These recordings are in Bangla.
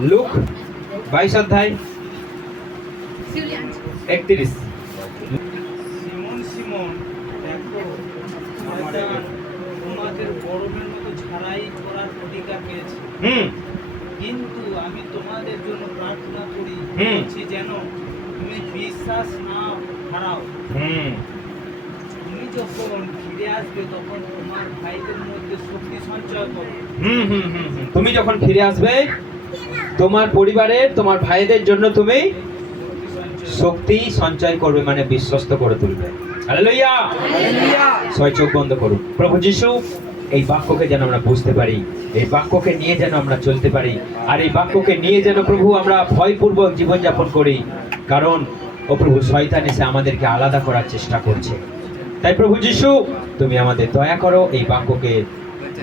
লুক বাইশ অধ্যায় একত্রিশ। সিমন সিমন তোমাদের গরমের মতো ছাড়াই করার অধিকার পেয়েছে। হুম। কিন্তু আমি তোমাদের জন্য প্রার্থনা করি বলছি যেন তুমি বিশ্বাস না হারাও। হুম। তুমি যখন ফিরে আসবে তখন তোমার ভাইদের মধ্যে শক্তি সঞ্চয় করো। হুম হুম হুম। তুমি যখন ফিরে আসবে তোমার পরিবারের তোমার ভাইদের জন্য তুমি শক্তি সঞ্চয় করবে মানে বিশ্বস্ত করে তুলবে। হালেলুয়া ছয় চোখ বন্ধ করুন। প্রভু যিশু এই বাক্যকে যেন আমরা বুঝতে পারি এই বাক্যকে নিয়ে যেন আমরা চলতে পারি আর এই বাক্যকে নিয়ে যেন প্রভু আমরা ভয়পূর্বক জীবনযাপন করি কারণ ও প্রভু শয়তান এসে আমাদেরকে আলাদা করার চেষ্টা করছে। তাই প্রভু যিশু তুমি আমাদের দয়া করো এই বাক্যকে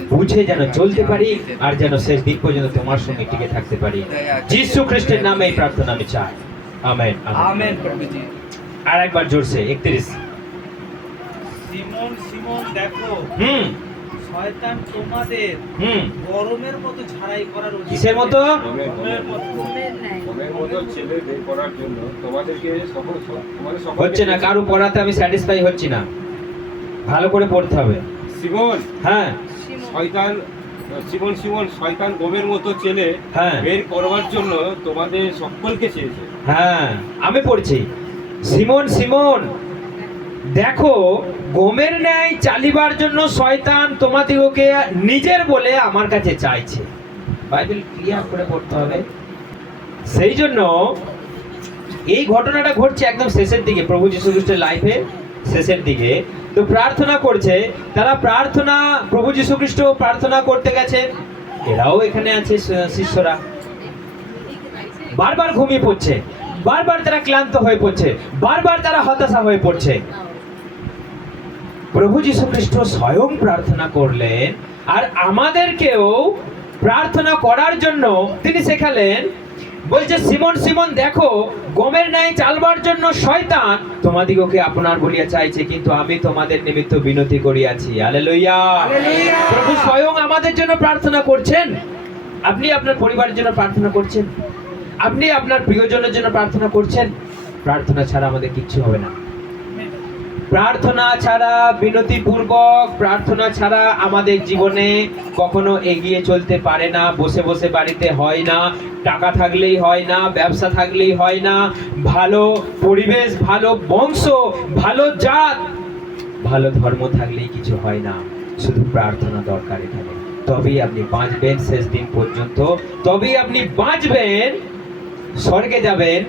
বুঝে যেন চলতে পারি আর যেন শেষ দিক পর্যন্ত তোমার সঙ্গে টিকে থাকতে পারি। যিশু খ্রিস্টের নামে এই প্রার্থনা আমি চাই। Amen amen. আর একবার জোরসে একত্রিশ। সিমন সিমন দেখো। হুম। শয়তান তোমাদের হুম। গরমের মতো করার কিসের মতো? করার জন্য তোমাদেরকে হচ্ছে না কারও পড়াতে আমি স্যাটিসফাই হচ্ছি না। ভালো করে পড়তে হবে। সিমন। হ্যাঁ। শয়তান সিমন সিমন শয়তান গমের মতো ছেলে হ্যাঁ। বের করবার জন্য তোমাদের সকলকে চেয়েছে। হ্যাঁ আমি পড়ছি। সিমন সিমন দেখো গমের ন্যায় চালিবার জন্য শয়তান তোমাদিগকে নিজের বলে আমার কাছে চাইছে। বাইবেল ক্লিয়ার করে পড়তে হবে। সেই জন্য এই ঘটনাটা ঘটছে একদম শেষের দিকে প্রভু যীশু খ্রিস্টের লাইফে শেষের দিকে। তো প্রার্থনা করছে, তারা প্রার্থনা, প্রভু যীশু খ্রিস্ট প্রার্থনা করতে গেছে। এরাও এখানে আছে শিষ্যরা। বারবার ঘুমিয়ে পড়ছে। বারবার তারা ক্লান্ত হয়ে পড়ছে। বারবার তারা হতাশা হয়ে পড়ছে। প্রভু যীশু খ্রিস্ট স্বয়ং প্রার্থনা করলেন, আর আমাদেরকেও প্রার্থনা করার জন্য তিনি শেখালেন বলছে সিমন সিমন দেখো গমের ন্যায় চালবার জন্য শয়তান তোমাদিগকে আপনার বলিয়া চাইছে কিন্তু আমি তোমাদের নিমিত্ত বিনতি করিয়াছি। আলেলুইয়া প্রভু স্বয়ং আমাদের জন্য প্রার্থনা করছেন। আপনি আপনার পরিবারের জন্য প্রার্থনা করছেন। আপনি আপনার প্রিয়জনের জন্য প্রার্থনা করছেন। প্রার্থনা ছাড়া আমাদের কিচ্ছু হবে না। প্রার্থনা ছাড়া বিনতি পূর্বক প্রার্থনা ছাড়া আমাদের জীবনে কখনো এগিয়ে চলতে পারে না, বসে বসে বাড়িতে হয় না, টাকা থাকলেই হয় না, ব্যবসা থাকলেই হয় না, ভালো পরিবেশ, ভালো বংশ, ভালো জাত, ভালো ধর্ম থাকলেই কিছু হয় না, শুধু প্রার্থনা দরকার এখানে। তবেই আপনি বাঁচবেন শেষ দিন পর্যন্ত, তবেই আপনি বাঁচবেন, স্বর্গে যাবেন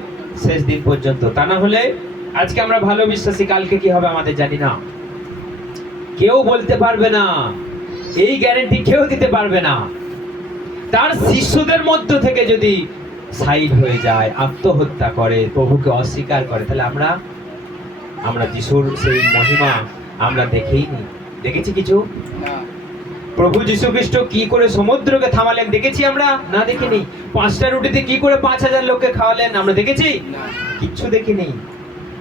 শেষ দিন পর্যন্ত। তা না হলে আজকে আমরা ভালো বিশ্বাসী কালকে কি হবে আমাদের জানি না। কেউ বলতে পারবে না এই গ্যারেন্টি কেউ দিতে পারবে না। তার শিষ্যদের মধ্য থেকে যদি সাইড হয়ে যায় আত্মহত্যা করে প্রভুকে অস্বীকার করে তাহলে আমরা আমরা যিশুর সেই মহিমা আমরা দেখেই নি দেখেছি কিছু? প্রভু যীশু খ্রিস্ট কি করে সমুদ্রকে থামালেন দেখেছি আমরা? না দেখিনি। পাঁচটা রুটিতে কি করে পাঁচ হাজার লোককে খাওয়ালেন আমরা দেখেছি? কিচ্ছু দেখিনি।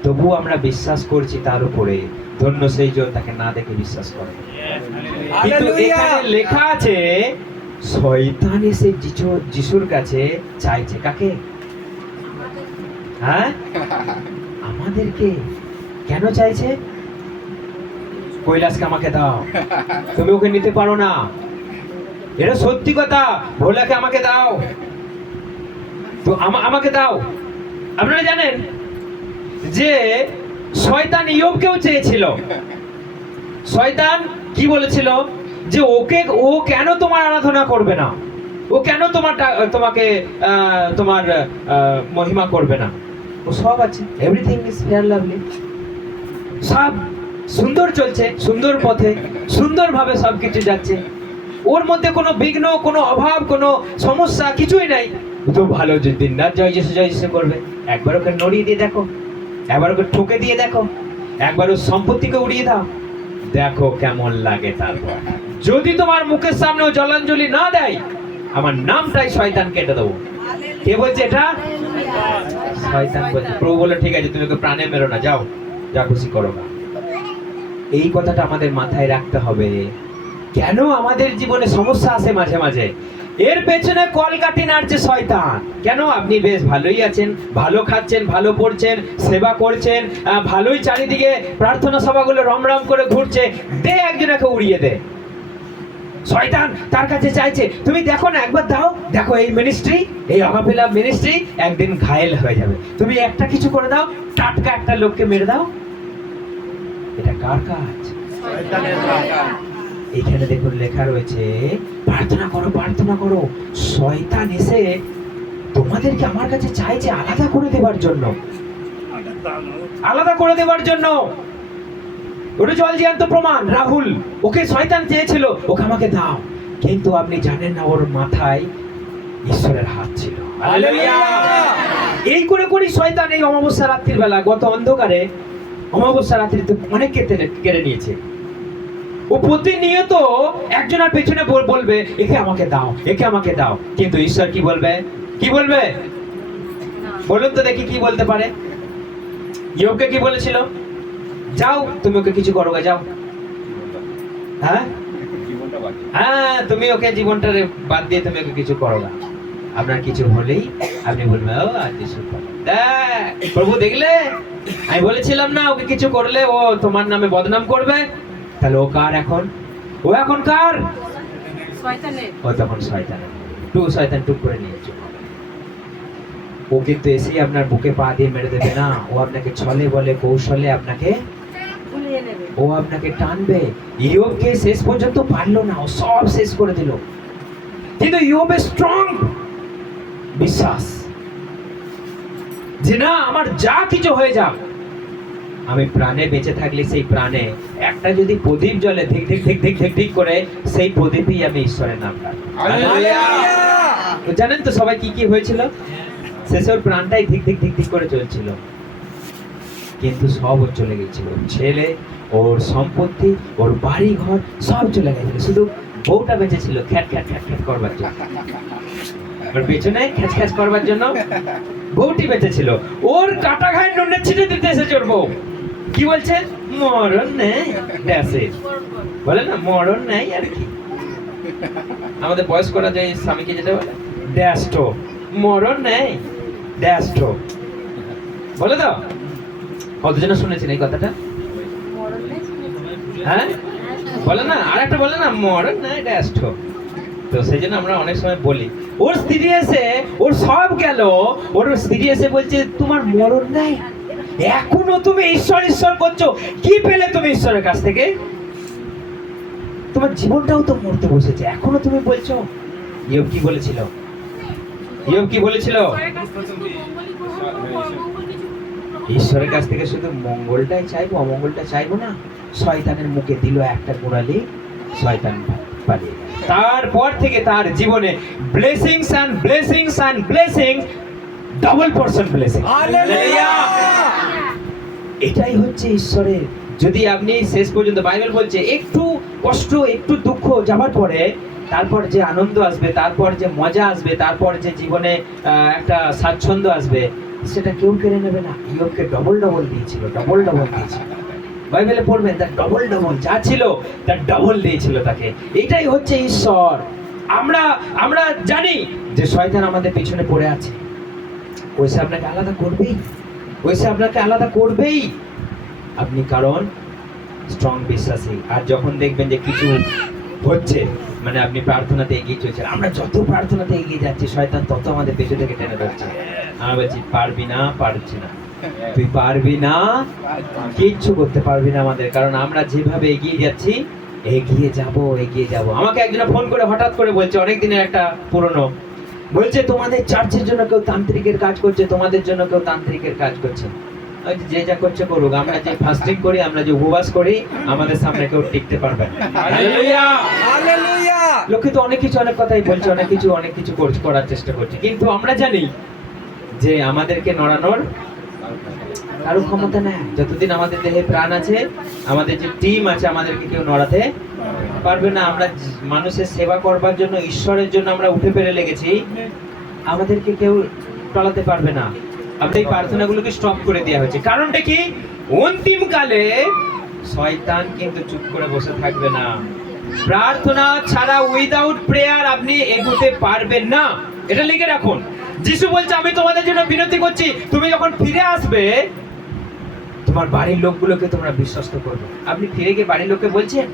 তবু আমরা বিশ্বাস করছি তার উপরে। ধন্য সেই জন তাকে না দেখে বিশ্বাস করে। কিন্তু এখানে লেখা আছে শয়তান এসে যিশুর কাছে চাইছে কাকে? হ্যাঁ? আমাদেরকে কেন চাইছে? কৈলাসকে আমাকে দাও। তুমি ওকে নিতে পারো না। এটা সত্যি কথা। ভোলাকে আমাকে দাও। তো আমাকে দাও। আপনারা জানেন? যে শয়তান ইয়বকেও চেয়েছিল। শয়তান কি বলেছিল? যে ওকে, ও কেন তোমার আরাধনা করবে না? ও কেন তোমার তোমাকে তোমার মহিমা করবে না? ও সব আছে। এভরিথিং ইজ ফেয়ার লাভলি সব সুন্দর চলছে, সুন্দর পথে, সুন্দরভাবে সব কিছু যাচ্ছে। ওর মধ্যে কোনো বিঘ্ন, কোনো অভাব, কোনো সমস্যা কিছুই নাই। তো ভালো যে দিন রাত জয় যিশু জয় করবে। একবার ওকে নড়িয়ে দিয়ে দেখো। একবার ওকে ঠুকে দিয়ে দেখো। একবার ওর সম্পত্তিকে উড়িয়ে দাও। দেখো কেমন লাগে তারপর যদি তোমার মুখের সামনে ও জলাঞ্জলি না দেয়, আমার নামটাই শয়তান কেটে দেবো। কে বলছে এটা? শয়তান বলছে, প্রভু বলে, ঠিক আছে, তুমি ওকে প্রাণে মেরো না, যাও, যা খুশি করো না। এই কথাটা আমাদের মাথায় রাখতে হবে। কেন আমাদের জীবনে সমস্যা আসে মাঝে মাঝে? এর পেছনে কলকাঠি নাড়ছে শয়তান। কেন? আপনি বেশ ভালোই আছেন ভালো খাচ্ছেন ভালো পড়ছেন সেবা করছেন ভালোই চারিদিকে প্রার্থনা সভাগুলো রমরম করে ঘুরছে। দে একজনকে উড়িয়ে দে। শয়তান তার কাছে চাইছে তুমি দেখো না একবার দাও। দেখো এই মিনিস্ট্রি এই অগাপেলা মিনিস্ট্রি একদিন ঘায়েল হয়ে যাবে। তুমি একটা কিছু করে দাও টাটকা একটা লোককে মেরে দাও। এটা কার কাজ। এখানে দেখুন লেখা রয়েছে প্রার্থনা করো প্রার্থনা করো। শয়তান এসে তোমাদেরকে আমার কাছে চাইছে আলাদা করে দেবার জন্য। আলাদা করে দেবার জন্য। ওটা জল জ্যান্ত প্রমাণ রাহুল ওকে শয়তান চেয়েছিল ওকে আমাকে দাও। কিন্তু আপনি জানেন না ওর মাথায় ঈশ্বরের হাত ছিল। এই করে করে শয়তান এই অমাবস্যা রাত্রির বেলা গত অন্ধকারে অমাবস্যা রাত্রিতে অনেক কেটে কেড়ে নিয়েছে। ও প্রতিনিয়ত একজনের পেছনে বল- বলবে, একে আমাকে দাও, একে আমাকে দাও। কিন্তু ঈশ্বর কি বলবে? কি বলবে? বলুন তো দেখি কি বলতে পারে। ইয়োবকে কি বলেছিল? যাও, তুমি ওকে কিছু করো যাও। হ্যাঁ? হ্যাঁ তুমি ওকে জীবনটা বাদ দিয়ে তুমি ওকে কিছু করো না আপনার কিছু হলেই আপনি বলবেন, ও এসব প্রভু দেখলে? আমি বলেছিলাম না, ওকে কিছু করলে ও তোমার নামে বদনাম করবে। তাহলে ও কার এখন? ও এখন কার? ও তখন শয়তান টু শয়তান টুক করে নিয়েছে ও কিন্তু এসেই আপনার বুকে পা দিয়ে মেরে দেবে না। ও আপনাকে ছলে বলে কৌশলে আপনাকে ও আপনাকে টানবে। ইয়োবকে শেষ পর্যন্ত পারল না। ও সব শেষ করে দিল। কিন্তু ইয়োবের স্ট্রং বিশ্বাস যে না আমার যা কিছু হয়ে যাক। আমি প্রাণে বেঁচে থাকলে সেই প্রাণে একটা যদি প্রদীপ জ্বলে ধিক ধিক ধিক ধিক ধিক ধিক করে সেই প্রদীপই আমি ঈশ্বরের নাম। জানেন তো সবাই কি কি হয়েছিল? শেষে ওর প্রাণটাই ধিক ধিক ধিক ধিক করে চলছিল কিন্তু সব ওর চলে গেছিল ছেলে ওর সম্পত্তি ওর বাড়ি ঘর সব চলে গেছিল শুধু বউটা বেঁচে ছিল খ্যাট খ্যাট খ্যাট খ্যাট করবার জন্য। ওর পেছনে খ্যাচ খ্যাচ করবার জন্য বউটি বেঁচে ছিল ওর কাটা ঘায়ে নুনের ছিটে দিতে এসেছে ওর বউ। কি বলছে? মরণ নেই। ব্যাসে বলে না মরণ নেই আর কি। আমাদের বয়স্করা যে স্বামীকে যেটা বলে? ড্যাস্ট মরণ নেই। ড্যাস্ট বলে তো কতজন শুনেছেন এই কথাটা? হ্যাঁ? বলে না আর একটা বলে না মরণ নাই ড্যাস্ট তো সেই জন্য আমরা অনেক সময় বলি ওর স্ত্রী এসে ওর সব গেল ওর স্ত্রী এসে বলছে তোমার মরণ নাই? এখনও তুমি ঈশ্বর ঈশ্বর করছ। কি পেলে তুমি ঈশ্বরের কাছ থেকে? তোমার জীবনটাও তো মরতে বসেছে। এখনও তুমি বলছো? ইয়ব কি বলেছিল? ইয়ব কি বলেছিল? ঈশ্বরের কাছ থেকে শুধু মঙ্গলটাই চাইব অমঙ্গলটা চাইব না। শয়তানের মুখে দিল একটা গোড়ালি শয়তান পালিয়ে তারপর থেকে তার জীবনে blessings and blessings and blessings double person blessing এটাই হচ্ছে ঈশ্বরের। যদি আপনি শেষ পর্যন্ত বাইবেল বলছে একটু কষ্ট একটু দুঃখ যাওয়ার পরে তারপর যে আনন্দ আসবে তারপর যে মজা আসবে তারপর যে জীবনে একটা স্বাচ্ছন্দ্য আসবে সেটা কেউ কেড়ে নেবে না। ইয়োবকে ডবল ডবল দিয়েছিল ডবল ডবল দিয়েছিল। বাইবেলে পড়বেন তার ডবল ডবল যা ছিল তার ডবল দিয়েছিল তাকে। এটাই হচ্ছে ঈশ্বর। আমরা আমরা জানি যে শয়তান আমাদের পিছনে পড়ে আছে। ওইসে আপনাকে আলাদা করবেই। ওইসে আপনাকে আলাদা করবেই। আপনি কারণ স্ট্রং বিশ্বাসী। আর যখন দেখবেন যে কিছু হচ্ছে মানে আপনি প্রার্থনাতে এগিয়ে চলছেন, আমরা যত প্রার্থনাতে এগিয়ে যাচ্ছি, শয়তান তত আমাদের পেছন থেকে টেনে ধরছে। আমরা বলছি, পারবি না, পারছি না। তুই পারবি না, কিচ্ছু করতে পারবি না আমাদের। কারণ আমরা যেভাবে এগিয়ে যাচ্ছি, এগিয়ে যাব এগিয়ে যাব। আমাকে একজন ফোন করে হঠাৎ করে বলছে অনেক দিনের একটা পুরনো বলছে তোমাদের চার্চের জন্য কেউ তান্ত্রিকের কাজ করছে তোমাদের জন্য কেউ তান্ত্রিকের কাজ করছে। যে যে যা করছে করুক আমরা যে ফাস্টিং করি আমরা যে উপবাস করি আমাদের সামনে কেউ টিকতে পারবে না। লোকে তো অনেক কিছু অনেক কথাই বলছে অনেক কিছু অনেক কিছু করার চেষ্টা করছে। কিন্তু আমরা জানি যে আমাদেরকে নড়ানোর কারও ক্ষমতা নেই। যতদিন আমাদের দেহে প্রাণ আছে আমাদের যে টিম আছে আমাদেরকে কেউ নড়াতে পারবে না, আমরা মানুষের সেবা করবার জন্য, ঈশ্বরের জন্য আমরা উঠে পেরে লেগেছি, আমাদেরকে কেউ টলাতে পারবে না। আমাদের এই প্রার্থনাগুলোকে স্টপ করে দেওয়া হয়েছে। কারণটা কি? অন্তিম কালে শয়তান কিন্তু চুপ করে বসে থাকবে না। প্রার্থনা ছাড়া উইদাউট প্রেয়ার আপনি এগোতে পারবেন না। এটা লিখে রাখুন। যিশু বলছে, আমি তোমাদের জন্য বিনতি করছি। তুমি যখন ফিরে আসবে, তোমার বাড়ির লোকগুলোকে তোমরা বিশ্বস্ত করবে। আপনি ফিরে গিয়ে বাড়ির লোককে বলছেন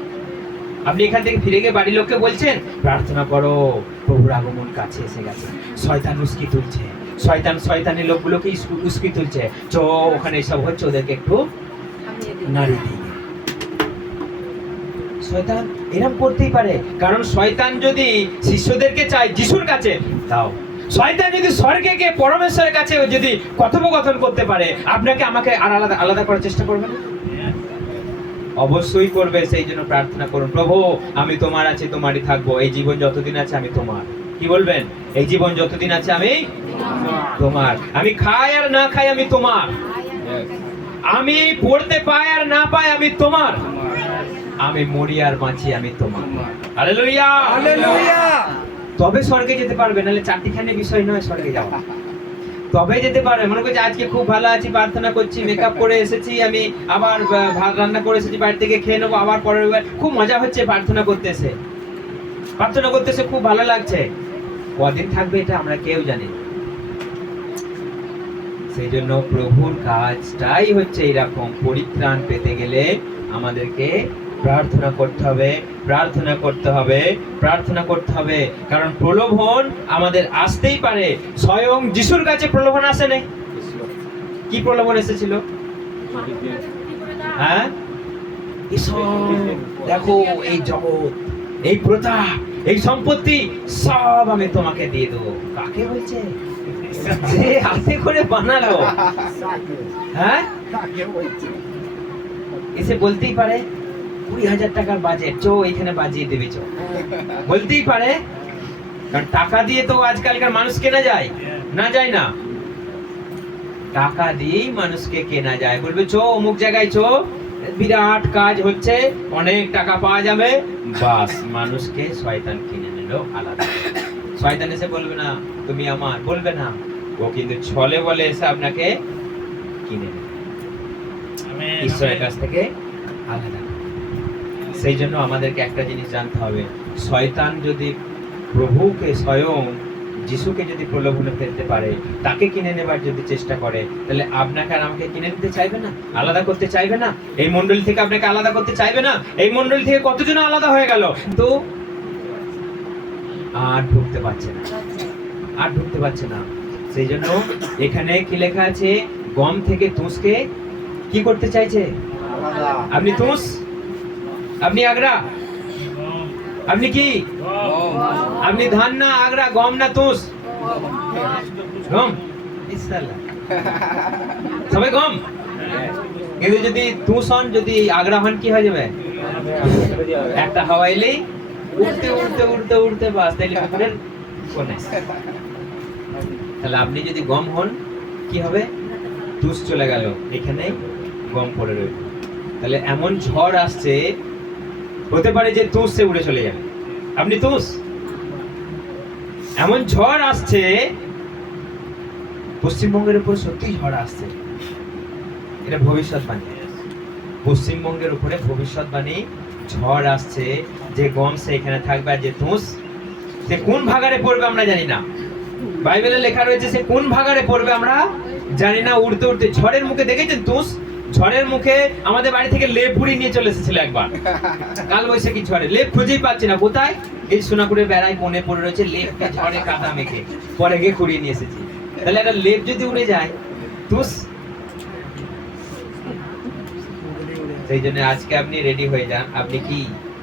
আপনি এখান থেকে ফিরে গিয়ে বাড়ির লোককে বলছেন প্রার্থনা করো প্রভুর আগমন কাছে এসে গেছে। শয়তান উস্কি তুলছে। শয়তান শয়তানের লোকগুলোকে উস্কি তুলছে। চ ওখানে এসব হচ্ছে ওদেরকে একটু নারী দিই শয়তান এরকম করতেই পারে। কারণ শয়তান যদি শিষ্যদেরকে চায় যিশুর কাছে দাও। শয়তান যদি স্বর্গে গিয়ে পরমেশ্বরের কাছে যদি কথোপকথন করতে পারে আপনাকে আমাকে আর আলাদা আলাদা করার চেষ্টা করবে না? অবশ্যই করবে সেই জন্য প্রার্থনা করুন। প্রভু আমি তোমার আছে তোমারই থাকব। এই জীবন যতদিন আছে আমি তোমার। কি বলবেন? এই জীবন যতদিন আছে আমি তোমার। আমি খাই আর না খাই আমি তোমার। আমি পড়তে পাই আর না পাই আমি তোমার। আমি মরি আর বাঁচি আমি তোমার। হালেলুয়া তবে স্বর্গে যেতে পারবে নাহলে চারটিখানে বিষয় নয় স্বর্গে যাওয়া। তবে যেতে পারবে? মনে করছি আজকে খুব ভালো আছি, প্রার্থনা করছি মেকআপ করে এসেছি, আমি আবার ভাত রান্না করে এসেছি, বাড়ি থেকে খেয়ে নেব, আবার পরের বার। খুব মজা হচ্ছে প্রার্থনা করতেছে প্রার্থনা করতেছে খুব ভালো লাগছে। কদিন থাকবে এটা আমরা কেউ জানি। সেই জন্য প্রভুর কাজটাই হচ্ছে এরকম পরিত্রাণ পেতে গেলে আমাদেরকে প্রার্থনা করতে হবে প্রার্থনা করতে হবে প্রার্থনা করতে হবে। কারণ প্রলোভন আমাদের আসতেই পারে। স্বয়ং যিশুর কাছে প্রলোভন আসে নাই? কি প্রলোভন এসেছিল? হ্যাঁ? দেখো এই জগৎ এই প্রথা এই সম্পত্তি সব আমি তোমাকে দিয়ে দেবো। কাকে বলছে যে হাতে করে বানালো। হ্যাঁ? এসে বলতেই পারে। কুড়ি হাজার টাকার বাজেট চো এখানে বাজিয়ে দেবে চো। বলতেই পারে কারণ টাকা দিয়ে তো আজকালকার মানুষ কেনা যায় না যায় না। টাকা দিয়েই মানুষকে কেনা যায়। বলবে চো অমুক জায়গায় চো বিরাট কাজ হচ্ছে অনেক টাকা পাওয়া যাবে। বাস মানুষকে শয়তান কিনে নিল আলাদা। শয়তান এসে বলবে না তুমি আমার বলবে না। ও কিন্তু ছলে বলে এসে আপনাকে কিনে নেবে। ঈশ্বরের কাছ থেকে আলাদা। সেই জন্য আমাদেরকে একটা জিনিস জানতে হবে। শয়তান যদি প্রভুকে স্বয়ং যিশুকে যদি প্রলোভনে ফেলতে পারে তাকে কিনে নেবার যদি চেষ্টা করে তাহলে আপনাকে আর আমাকে কিনে নিতে চাইবে না? আলাদা করতে চাইবে না? এই মন্ডলী থেকে আপনাকে আলাদা করতে চাইবে না? এই মন্ডলী থেকে কতজন আলাদা হয়ে গেল? তো আর ঢুকতে পারছে না। আর ঢুকতে পারছে না। সেই জন্য এখানে কি লেখা আছে? গম থেকে তুষকে কি করতে চাইছে? আপনি তুষ? আপনি আগ্রা? আপনি কি? আপনি ধান না আগ্রা, গম না তুষ? গম। সবাই গম? কিন্তু যদি তুষ হন, যদি আগ্রা হন, কি হয়ে যাবে? একটা হাওয়া এলেই উড়তে উড়তে উড়তে উড়তে বাস। তাইলে পুকুরের তাহলে আপনি যদি গম হন, কি হবে? তুষ চলে গেল। এখানে গম পড়ে রইল। তাহলে এমন ঝড় আসছে হতে পারে যে তুষ সে উড়ে চলে যাবে। আপনি তুষ? এমন ঝড় আসছে, পশ্চিমবঙ্গের উপর সত্যি ঝড় আসছে। এটা ভবিষ্যৎবাণী পশ্চিমবঙ্গের উপরে ভবিষ্যৎবাণী ঝড় আসছে, যে গম সে এখানে থাকবে আর যে তুষ, সে কোন ভাগারে পড়বে আমরা জানি না। বাইবেলে লেখা রয়েছে, সে কোন ভাগারে পড়বে আমরা জানি না। উড়তে উড়তে ঝড়ের মুখে দেখেছেন তুষ? ঝড়ের মুখে আমাদের বাড়ি থেকে লেপ পুড়ি নিয়ে চলে এসেছিল একবার। কাল বৈশাখী ঝড়ে। লেপ খুঁজেই পাচ্ছি না। কোথায়? এই সোনাপুরে বেড়ায় মনে পড়ে রয়েছে লেপকে ঝড়ে কাদা মেখে। পরে গিয়ে কুড়িয়ে নিয়ে এসেছি। তাহলে একটা লেপ যদি উড়ে যায় তুষ সেই জন্য আজকে আপনি রেডি হয়ে যান। আপনি কি?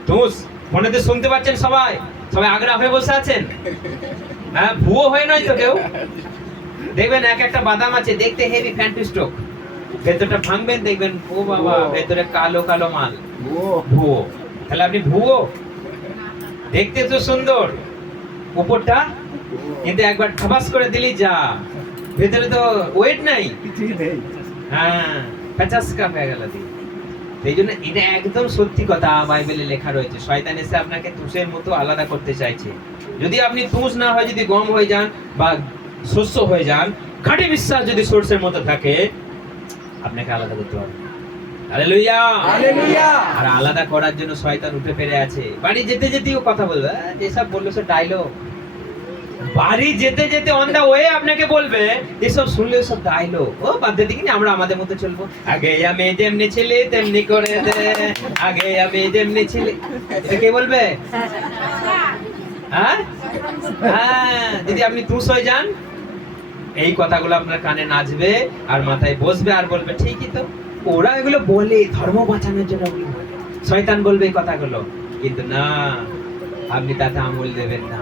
তুষ ফোনেতে শুনতে পাচ্ছেন সবাই। সবাই আগ্রা হয়ে বসে আছেন? হ্যাঁ ভুয়ো হয়ে নয় তো কেউ? দেখবেন এক একটা বাদাম আছে। দেখতে হেভি ফ্যান্টি স্ট্রোক ভেতরটা ভাঙবেন দেখবেন ও বাবা ভেতরে কালো কালো মাল। ভুয়ো। তাহলে আপনি ভুয়ো। দেখতে তো সুন্দর। উপরটা কিন্তু একবার ঠাবাস করে দিলি যা। ভেতরে তো ওয়েট নাই। হ্যাঁ কাপ হয়ে গেল সেই জন্য এটা একদম সত্যি কথা বাইবেলে লেখা রয়েছে। শয়তান এসে আপনাকে তুষের মতো আলাদা করতে চাইছে। যদি আপনি তুষ না হয় যদি গম হয়ে যান বা শস্য হয়ে যান খাঁটি বিশ্বাস যদি সর্ষের মতো থাকে আপনাকে আলাদা করতে হালেলুয়া! আর আলাদা করার জন্য শয়তান উঠে পেরে আছে। বাড়ি যেতে যেতেও কথা বলবে। এসব বলল সব ডায়লগ বাড়ি যেতে যেতে অন দা ওয়ে আপনাকে বলবে এসব শুনলে সব ডায়লগ ও বাদ দিকে না আমরা আমাদের মতো চলবো। আগে আমি যেমনি ছেলে তেমনি করে দে। আগে আমি যেমনি ছেলে। এটা কে বলবে? হ্যাঁ? হ্যাঁ দিদি আপনি তুষ হয়ে যান। এই কথাগুলো আপনার কানে নাচবে আর মাথায় বসবে আর বলবে ঠিকই তো। ওরা এগুলো বলে ধর্ম বাঁচানোর জন্য শয়তান বলবে এই কথাগুলো। কিন্তু না আপনি তাতে আমল দেবেন না।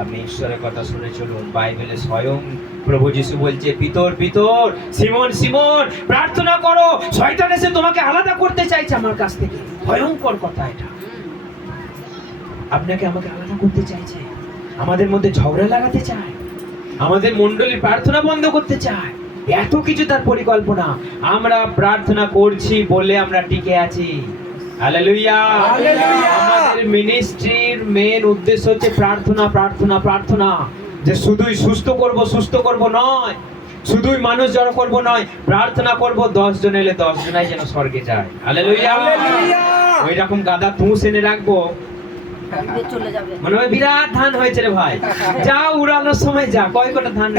আপনি ঈশ্বরের কথা শুনে চলুন। বাইবেলে স্বয়ং প্রভু যিশু বলছে পিতর পিতর সিমন সিমন প্রার্থনা করো। শয়তান এসে তোমাকে আলাদা করতে চাইছে আমার কাছ থেকে। ভয়ঙ্কর কথা এটা। আপনাকে আমাকে আলাদা করতে চাইছে। আমাদের মধ্যে ঝগড়া লাগাতে চায়। আমাদের মণ্ডলীর প্রার্থনা বন্ধ করতে চায়। এত কিছু তার পরিকল্পনা। আমরা প্রার্থনা করছি বলে আমরা টিকে আছি! আমাদের মিনিস্ট্রির মেন উদ্দেশ্য হচ্ছে প্রার্থনা প্রার্থনা প্রার্থনা। যে শুধুই সুস্থ করব সুস্থ করব নয়। শুধুই মানুষ জড়ো করব নয় প্রার্থনা করব দশ জন এলে দশ জনাই যেন স্বর্গে যায়। হালেলুয়া! ওই রকম গাদা তুষ এনে রাখব মনে হয় বিরাট ধান হয়েছে রে ভাই। যা উড়ানোর সময় যা, কয় কটা ধান?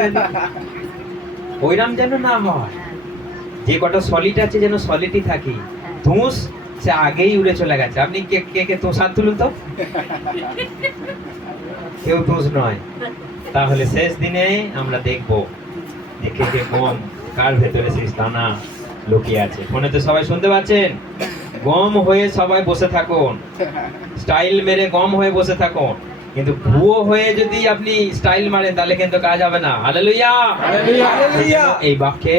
ওইরাম যেন না হয়। যে কটা সলিড আছে যেন সলিডই থাকি। তুষ সে আগেই উড়ে চলে গেছে। আপনি কে কে কে তুষ হাত তুলুন তো। কেউ তুষ নয়। তাহলে শেষ দিনে আমরা দেখব। কে কে গম কার ভেতরে সেই দানা লুকিয়ে আছে। ফোনে তো সবাই শুনতে পাচ্ছেন? গম হয়ে সবাই বসে থাকুন। স্টাইল মেরে কম হয়ে বসে থাকুন কিন্তু ভুয়ো হয়ে যদি আপনি স্টাইল মারেন তাহলে কিন্তু কাজ হবে না। হালেলুয়া! এই বাক্যে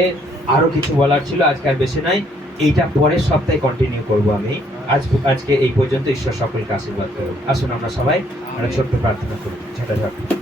আরও কিছু বলার ছিল আজকে আর বেশি নাই এইটা পরের সপ্তাহে কন্টিনিউ করব আমি। আজ আজকে এই পর্যন্ত ঈশ্বর সকলকে আশীর্বাদ করুন। আসুন আমরা সবাই একটা ছোট্ট প্রার্থনা করি। ছোট ছোট